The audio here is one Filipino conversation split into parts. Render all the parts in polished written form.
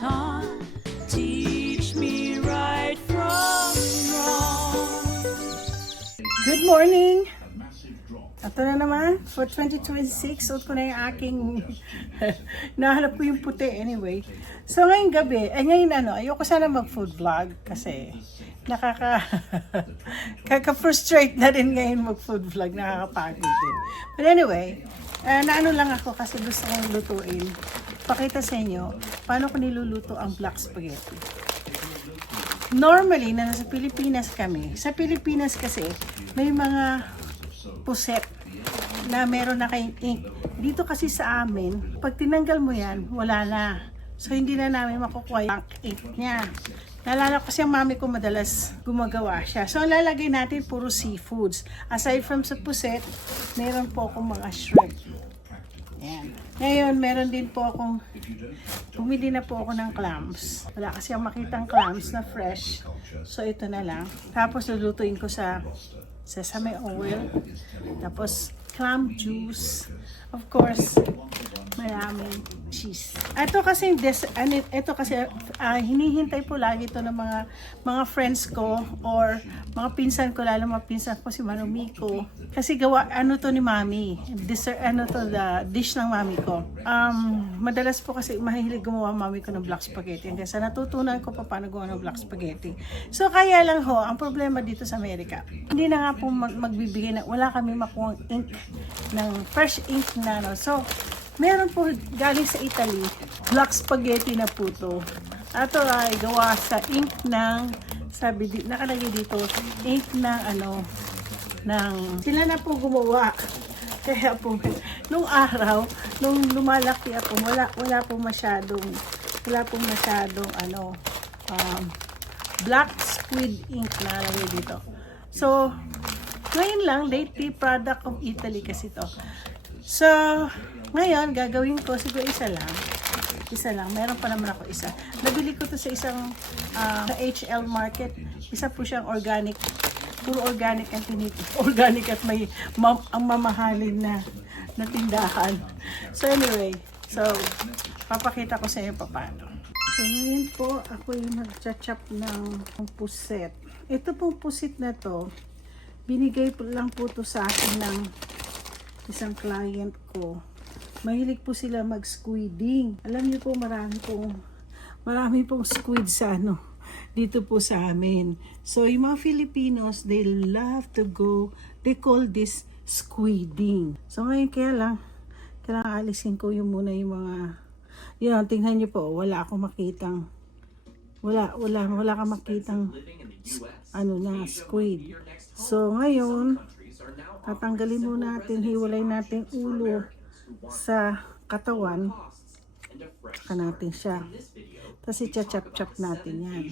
time. Teach me right from wrong. Good morning! Ito na naman, for 2026, suot ko na yung aking, nahanap ko yung puti anyway. So ngayong gabi, ayoko sana mag-food vlog kasi kaka-frustrate na din ngayon mag-food vlog, nakakapagod din. But anyway, naano lang ako kasi gusto kong lutuin. Pakita sa inyo, paano ko niluluto ang black spaghetti. Normally, na nasa Pilipinas kami, sa Pilipinas kasi, may mga puset na meron na kayong ink. Dito kasi sa amin, pag tinanggal mo yan, wala na. So, hindi na namin makukuha yung ink niya. Naalala ko kasi ang mami ko madalas gumagawa siya. So, ang lalagay natin puro seafoods. Aside from sa puset, meron po akong mga shrimp. Yan. Ngayon, meron din po akong, bumili na po ako ng clams. Wala kasi ang makitang clams na fresh. So, ito na lang. Tapos, lulutuin ko sa sesame oil. Tapos, clam juice. Of course, maraming cheese. Ito kasi hinihintay po lagi ito ng mga friends ko or mga pinsan ko, lalo mga pinsan ko si Marumiko. Kasi gawa to ni Mami. Dessert, the dish ng Mami ko. Madalas po kasi mahilig gumawa Mami ko ng black spaghetti. Hanggang sa natutunan ko pa paano gumawa ng black spaghetti. So kaya lang ho, ang problema dito sa Amerika, hindi na nga po magbibigay na, wala kami makuha ink ng fresh ink na So, meron po galing sa Italy, black spaghetti na po to. Ito ay gawa sa ink ng, nakalagay dito, ink ng, sila na po gumawa. Kaya po, nung araw, nung lumalaki ako, wala po masyadong black squid ink na nalagay dito. So, ngayon lang, lately product of Italy kasi to. So, ngayon, gagawin ko, siguro isa lang, meron pa naman ako isa. Nabili ko to sa isang HL market, isa po siyang organic, puro organic ang organic at may ang mamahalin na tindahan. So anyway, papakita ko sa inyo paano. So ngayon po, ako yung nag-chop ng puset. Ito pong puset na to, binigay lang po to sa akin ng isang client ko. Mahilig po sila mag-squiding. Alam niyo po, marami pong squid sa dito po sa amin. So, yung mga Filipinos, they love to go, they call this squiding. So, ngayon kailangan alisin ko muna yung mga, tingnan niyo po, wala kang makitang squid. So, ngayon, tatanggalin muna natin, hiwalay natin ulo sa katawan. Saka natin siya. Tapos i-chop-chop natin yan.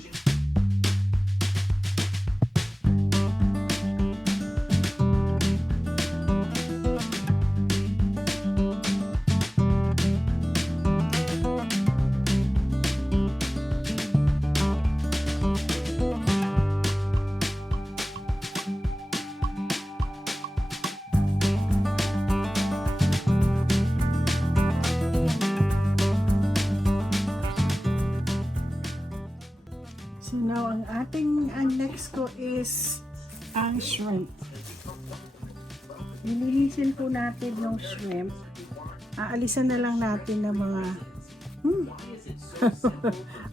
So now, ang next ko is ang shrimp. Nilinisin po natin yung shrimp. Aalisan na lang natin ng mga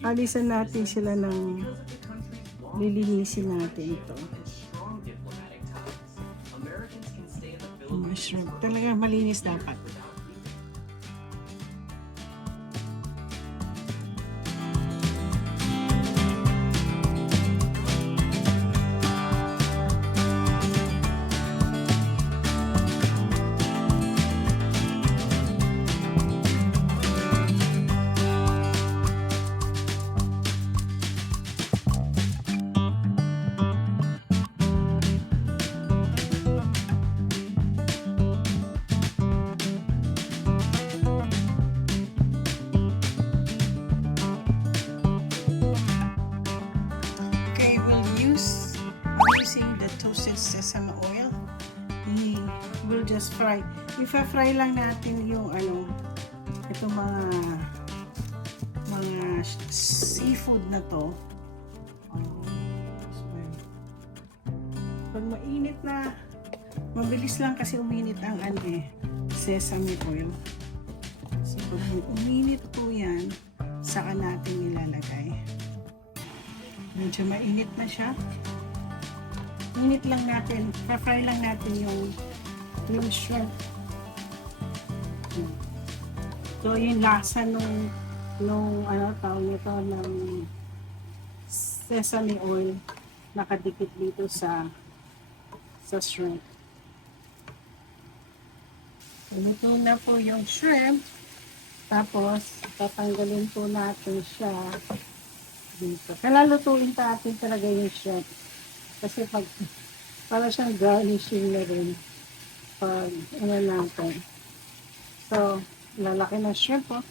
alisan natin sila ng lilinisin natin ito. Mga shrimp. Talaga malinis dapat. Sesame oil. We'll just fry. I-fry lang natin yung itong mga seafood na to. Pag mainit na, mabilis lang kasi uminit ang sesame oil. So, pag uminit po yan, saka natin ilalagay. Medyo mainit na siya. Init lang natin, fry lang natin yung shrimp. So, yung lasa nung tawag nito, ng sesame oil nakadikit dito sa shrimp. Ito na po yung shrimp. Tapos, tatanggalin po natin siya dito. Kalalutuin natin talaga yung shrimp. Kasi para siyang garnishing na rin pag natin. So, lalaki ng shrimp po.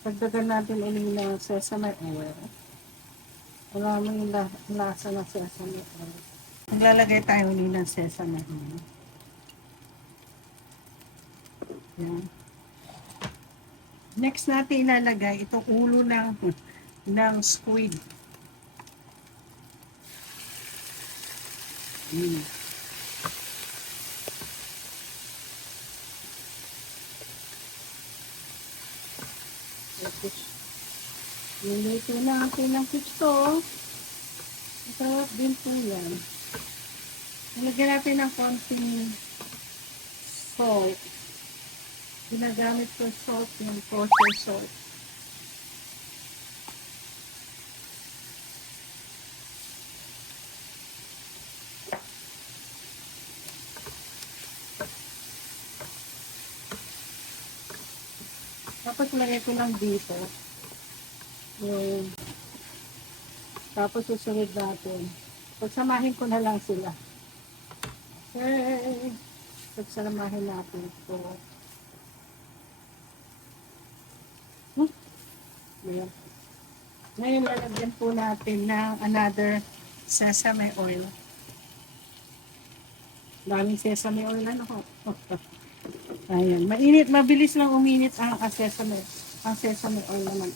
Pagdagan natin ulit ng sesame oil. Wala mo yung lasa ng sesame oil. Maglalagay tayo ulit ng sesame oil. Yan. Next natin ilalagay itong ulo ng squid. Tapos, nilito natin ng gusto. Masarap din po yan. Nilagyan natin ng konting salt. Ginagamit ko salt, yung kosher salt. Tapos lagay ko lang dito. Tapos susunod natin. Pagsamahin ko na lang sila. Okay. Pagsamahin natin ito. Ayan. Ngayon, lalagyan po natin ng another sesame oil. Daming sesame oil na ako. Ayan. Mainit, mabilis lang uminit ang sesame oil naman.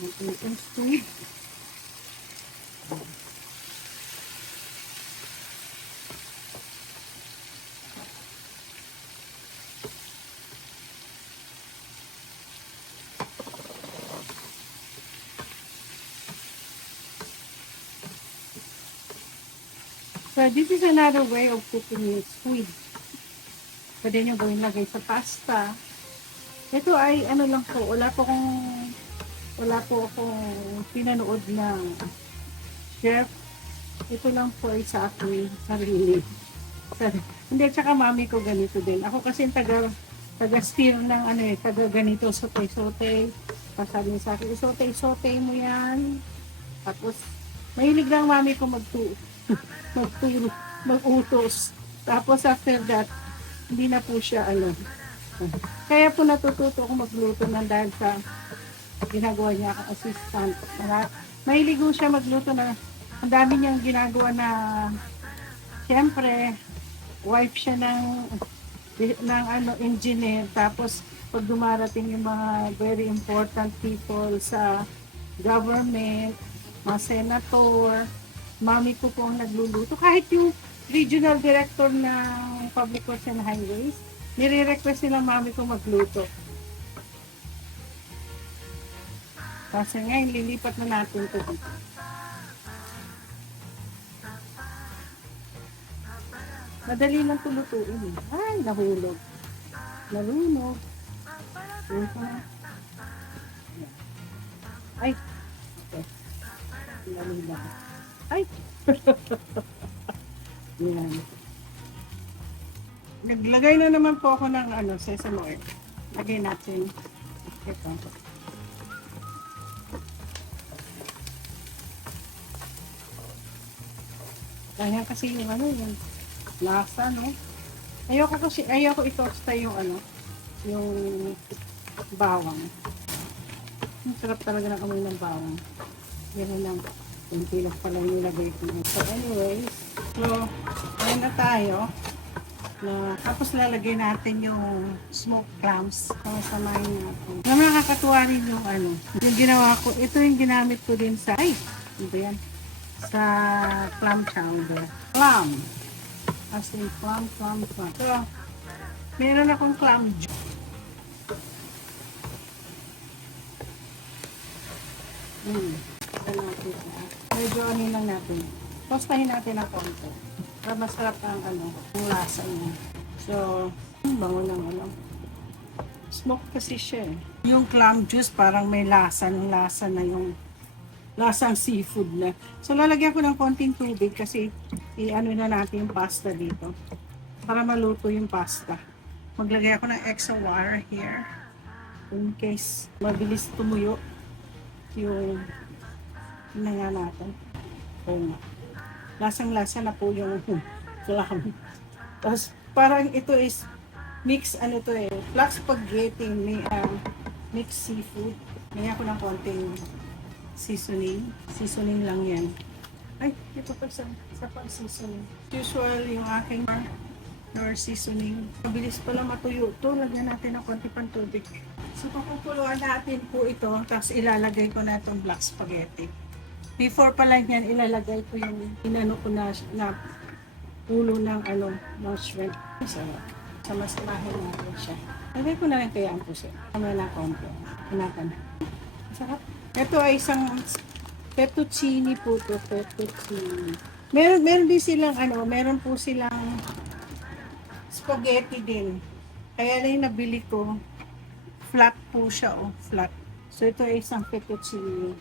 Ang squid. So, this is another way of cooking yung squid. Pwede nyo gawin lagay sa pasta. Ito ay, ano lang po, wala po akong pinanood ng chef. Ito lang po ay sa aking sarili. Hindi, tsaka mami ko ganito din. Ako kasi taga-steer ng taga ganito, sote-sote. Sabi niya sa akin, sote-sote mo yan. Tapos, mahilig lang mami ko mag-utos. Tapos after that, hindi na po siya Kaya po natututo ako magluto ng dahil sa ginagawa niya akong assistant. Mahilig siya magluto na ang dami niyang ginagawa na siyempre, wife siya ng engineer. Tapos pag dumarating yung mga very important people sa government, mga senator, mami ko po ang nagluluto. Kahit yung regional director ng Public Works and Highways, nire-request nila mami ko magluto. Kasi ngayon, lilipat na natin ito dito. Madali lang tulutuin eh. Ay, nahulog. Nalunog. Ay. Okay. Nalunog. Ay! Yan. Naglagay na naman po ako ng sesame oil. Lagay natin. Ito. Kaya kasi yung yung lasa, no? Ayoko itosta yung yung bawang. Ang sarap talaga ng amoy ng bawang. Yan lang. Kunti lang pala nilagay ko. So anyways, So, ayun na tayo. Tapos lalagay natin yung smoked clams. Samahin natin. Na nakakatuwa rin yung ano. Yung ginawa ko, ito yung ginamit ko din sa, ano ba yan? Sa clam chowder. Clam. As in clam. So, meron akong clam juice. Medyo ano lang natin. Tostahin natin ang konti. Para masarap ang ano, ang lasa niya. So, bango ng ano. Smoke kasi siya eh. Yung clam juice parang may lasa na yung lasang seafood na. So, lalagyan ko ng konting tubig kasi i-ano na natin yung pasta dito. Para maluto yung pasta. Maglagay ako ng extra water here. In case mabilis tumuyo yung nga natin. So, lasang-lasa na po yung clam. Tapos, parang ito is mix, ano to eh, black spaghetti, may mixed seafood. May ako ng konting seasoning. Seasoning lang yan. Ay, ito pa sa pag-seasoning. Usual yung aking or seasoning. Mabilis pala matuyo to. Lagyan natin ng konti pang tubig. So, pakukuluan natin po ito. Tapos, ilalagay ko na itong black spaghetti. Before pa lang yan, ilalagay ko yung inano ko na ulo ng ano, ng shrimp. Masarap. Samasamahin natin siya. Lagay ko na lang kaya ang puso. Kamay na konti. Hanapan. Masarap. Ito ay isang fettuccine po to. Fettuccine. Meron din silang ano, meron po silang spaghetti din. Kaya lang yung nabili ko, flat po siya, oh, flat. So ito ay isang fettuccine.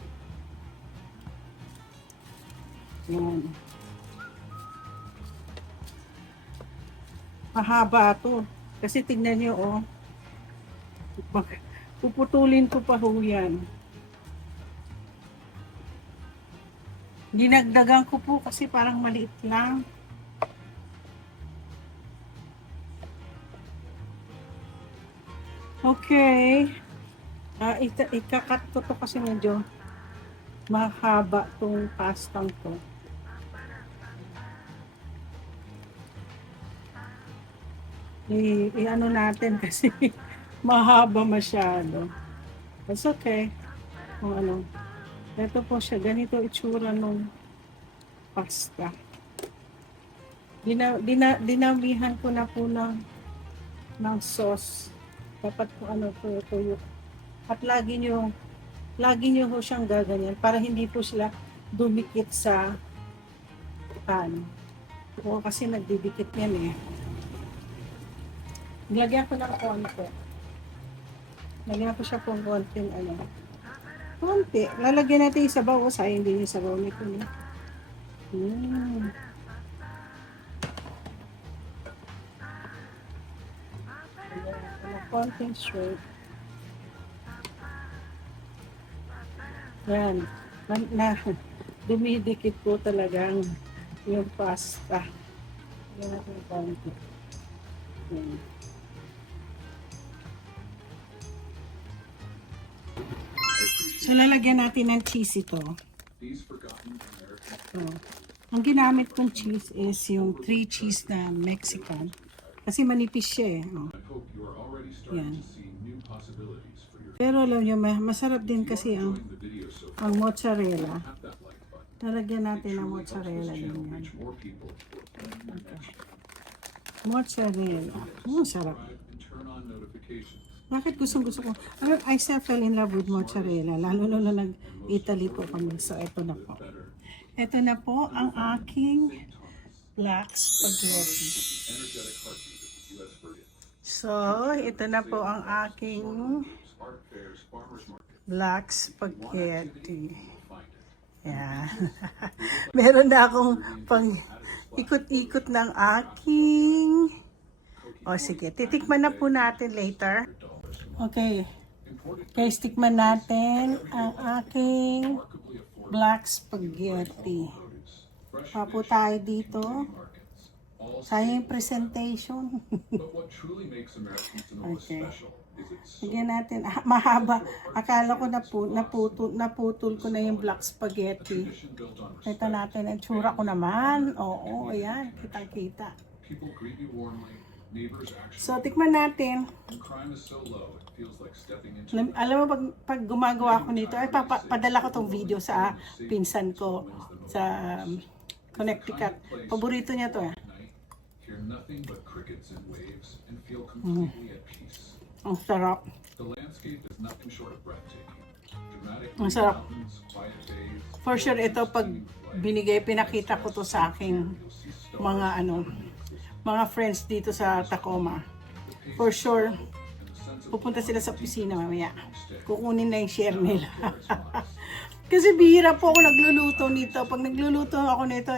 Yan. Mahaba to. Kasi tignan nyo, oh. Puputulin ko pa ho yan. Dinagdagan ko po kasi parang maliit lang. Okay. Ikakat ko to kasi medyo mahaba tong pastang to. I-ano natin kasi mahaba masyado. It's okay. Kung ano. Ito po siya. Ganito itsura ng pasta. Dinamihan ko na po ng sauce. Dapat po ano tuyo. At lagi nyo ho siyang gaganyan para hindi po sila dumikit sa pan. O kasi nagdidikit yan eh. Lagyan ko ng konti. Lagyan ko siya pong konting ano. Konti. Lalagyan natin yung sabaw. O sayang din yung sabaw nito. Konting shrimp. Yan. Dumidikit po talagang yung pasta. Lagyan natin yung konti. Yan. So, lalagyan natin ng cheese ito. So, ang ginamit kong cheese is yung 3 cheese na Mexican. Kasi manipis siya eh. Oh. Yan. Pero alam nyo, masarap din kasi ang mozzarella. Lalagyan natin ng mozzarella din yan. Okay. Mozzarella. Sarap. Bakit gusto ko? I still fell in love with mozzarella. Lalo na nag-Italy po kami. So, ito na po. Ito na po ang aking black spaghetti. So, ito na po ang aking black spaghetti. Yan. Meron na akong pang ikot-ikot ng aking... O sige, titikman na po natin later. Okay. Guys, tikman natin ang aking black spaghetti. Papo tayo dito. Sayang yung presentation. Okay. Lagyan natin, mahaba. Akala ko naputol ko na yung black spaghetti. Ito natin, ang tsura ko naman. Oo, ayan, kitang-kita. So, tikman natin. Alam mo, pag gumagawa ko nito, ay padala ko tong video sa pinsan ko sa Connecticut. Paborito niya to. Ang sarap. Ang sarap. For sure, ito pag pinakita ko to sa aking mga friends dito sa Tacoma. For sure, pupunta sila sa opisina mamaya. Kukunin na yung share nila. Kasi bihira po ako nagluluto nito. Pag nagluluto ako nito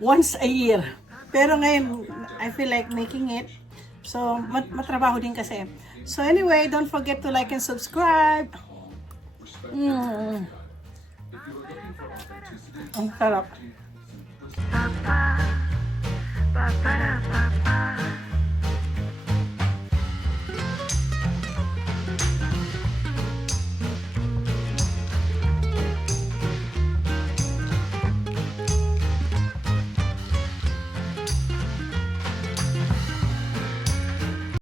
once a year. Pero ngayon, I feel like making it. So, matrabaho din kasi. So anyway, don't forget to like and subscribe. Ang sarap.